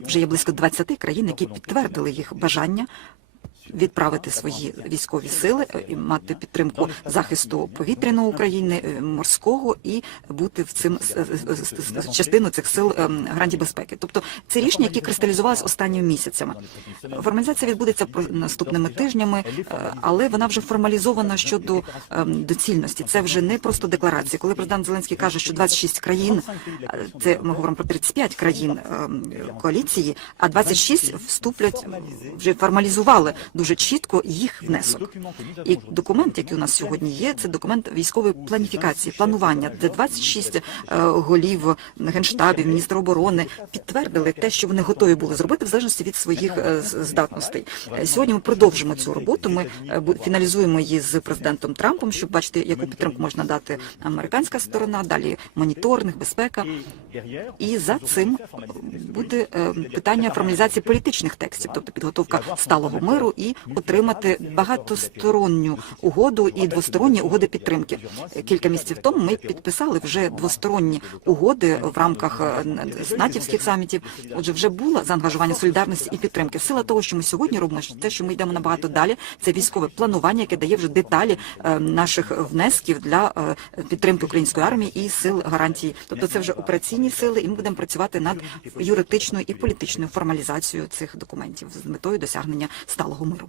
Вже є близько 20 країн, які підтвердили їх бажання відправити свої військові сили е, мати підтримку захисту повітряного України, е, морського і бути в цим с- частину цих сил гарантій безпеки. Тобто це рішення, які кристалізувалися останніми місяцями. Формалізація відбудеться наступними тижнями, е, але вона вже формалізована щодо ем, доцільності. Це вже не просто декларація. Коли президент Зеленський каже, що 26 країн, е, це ми говоримо про 35 країн ем, коаліції, а 26 вступлять вже формалізували дуже чітко їх внесок. І документ, який у нас сьогодні є, це документ військової планіфікації, планування, де 26 е, голів генштабів, міністра оборони підтвердили те, що вони готові були зробити в залежності від своїх е, здатностей. Е, Сьогодні ми продовжимо цю роботу. Ми фіналізуємо її з президентом Трампом, щоб бачити, яку підтримку можна дати американська сторона. Далі моніторинг, безпека. І за цим буде питання формалізації політичних текстів, тобто підготовка сталого миру і отримати багатосторонню угоду і двосторонні угоди підтримки. Кілька місяців тому ми підписали вже двосторонні угоди в рамках е, натівських самітів. Отже, вже було заангажування солідарності і підтримки. Сила того, що ми сьогодні робимо, те, що ми йдемо набагато далі, це військове планування, яке дає вже деталі е, наших внесків для е, підтримки української армії і сил гарантії. Тобто, це вже операційні сили, і ми будемо працювати над юридичною і політичною формалізацією цих документів з метою досягнення сталого миру.